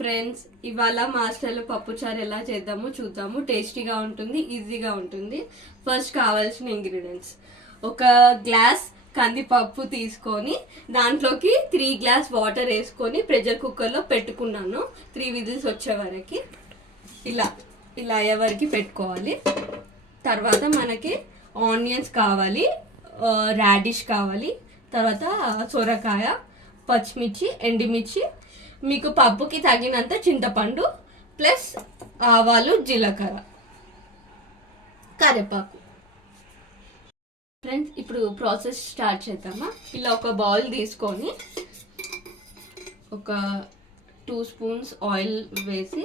Friends, ఇవాళ మా హాస్టల్లో పప్పుచారు ఎలా చేద్దామో చూద్దాము. టేస్టీగా ఉంటుంది, ఈజీగా ఉంటుంది. ఫస్ట్ కావాల్సిన ఇంగ్రీడియంట్స్: ఒక గ్లాస్ కందిపప్పు తీసుకొని దాంట్లోకి 3 గ్లాస్ వాటర్ వేసుకొని ప్రెషర్ కుక్కర్లో పెట్టుకున్నాను. 3 విజిల్స్ వచ్చే వరకు ఇలా ఇలా అయ్యే వరకు పెట్టుకోవాలి. తర్వాత మనకి ఆనియన్స్ కావాలి, రాడిష్ కావాలి, తర్వాత సొరకాయ, పచ్చిమిర్చి, ఎండుమిర్చి, మీకు పప్పుకి తగినంత చింతపండు, ప్లస్ ఆవాలు, జీలకర్ర, కరివేపాకు. ఫ్రెండ్స్, ఇప్పుడు ప్రాసెస్ స్టార్ట్ చేద్దామా. ఇలా ఒక బౌల్ తీసుకొని ఒక 2 స్పూన్స్ ఆయిల్ వేసి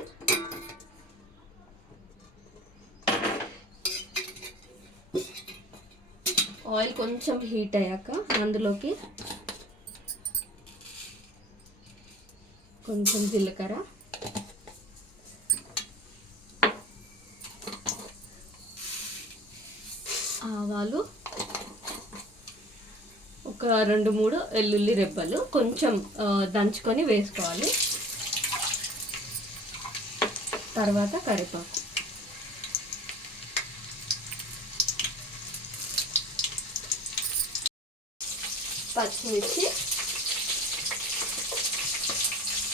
ఆయిల్ కొంచెం హీట్ అయ్యాక అందులోకి కొంచెం జీలకర్ర, ఆవాలు, ఒక 2-3 వెల్లుల్లి రెబ్బలు కొంచెం దంచుకొని వేసుకోవాలి. తర్వాత కరివేపాకు, పచ్చిమిర్చి,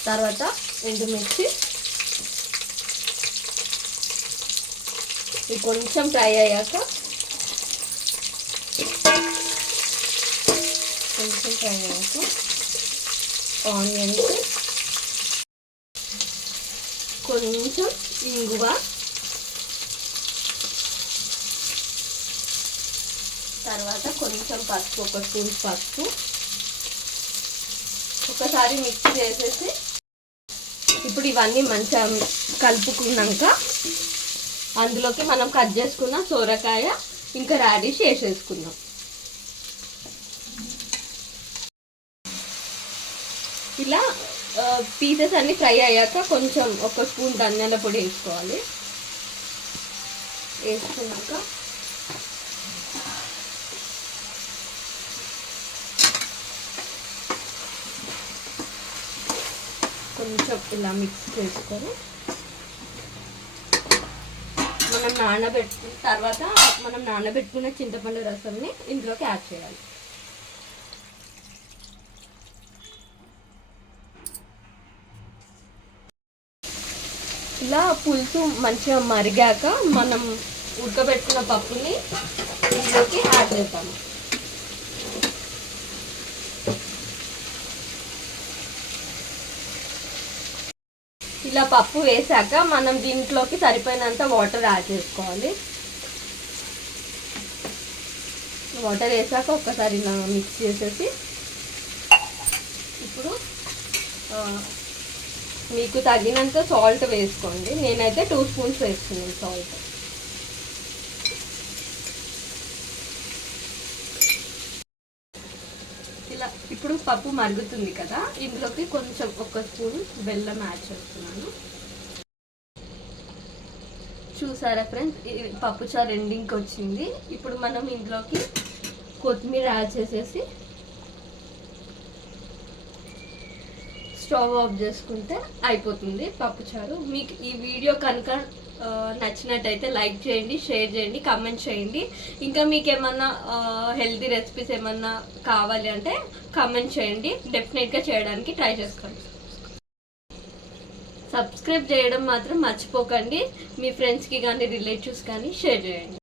తర్వాత ఎండుమిర్చి. ఇవి కొంచెం ఫ్రై అయ్యాక ఆనియన్స్, కొంచెం ఇంగువ, తర్వాత కొంచెం పసుపు, 1 స్పూన్ పసుపు. ఒకసారి మిక్స్ చేసేసి ఇప్పుడు ఇవన్నీ మంచిగా కలుపుకున్నాక అందులోకి మనం కట్ చేసుకున్న సొరకాయ ఇంకా రాడిష్ వేసేసుకుందాం. ఇలా పీసెస్ అన్ని ఫ్రై అయ్యాక కొంచెం 1 స్పూన్ ధనియాల పొడి వేసుకోవాలి. వేసుకున్నాక కొంచెం ఇలా మిక్స్ చేసుకొని మనం నానబెట్టుకున్న చింతపండు రసంని ఇందులోకి యాడ్ చేయాలి. ఇలా పులుసు మంచిగా మరిగాక మనం ఉడకబెట్టిన పప్పుని ఇందులోకి యాడ్ చేద్దాము. ఇలా పప్పు వేసాక మనం దీంట్లోకి సరిపోయినంత వాటర్ యాడ్ చేసుకోవాలి. వాటర్ వేసాక ఒక్కసారి ఇలా మిక్స్ చేసేసి ఇప్పుడు మీకు తగినంత సాల్ట్ వేసుకోండి. నేనైతే 2 స్పూన్స్ వేసుకున్నాను సాల్ట్. ఇలా ఇప్పుడు పప్పు మరుగుతుంది కదా, ఇందులోకి కొంచెం 1 స్పూన్ బెల్లం యాడ్ చేస్తున్నాను. చూసారా ఫ్రెండ్స్, పప్పుచారు ఎండింగ్కి వచ్చింది. ఇప్పుడు మనం ఇందులోకి కొత్తిమీర యాడ్ చేసేసి స్టవ్ ఆఫ్ చేసుకుంటే అయిపోతుంది పప్పుచారు. మీకు ఈ వీడియో కనుక నచ్చినట్టయితే లైక్ చేయండి, షేర్ చేయండి, కామెంట్ చేయండి. ఇంకా మీకు ఏమన్నా హెల్తీ రెసిపీస్ ఏమన్నా కావాలి అంటే కామెంట్ చేయండి. డెఫినెట్గా చేయడానికి ట్రై చేస్తాను. సబ్స్క్రైబ్ చేయడం మాత్రం మర్చిపోకండి. మీ ఫ్రెండ్స్కి కానీ రిలేటివ్స్ కానీ షేర్ చేయండి.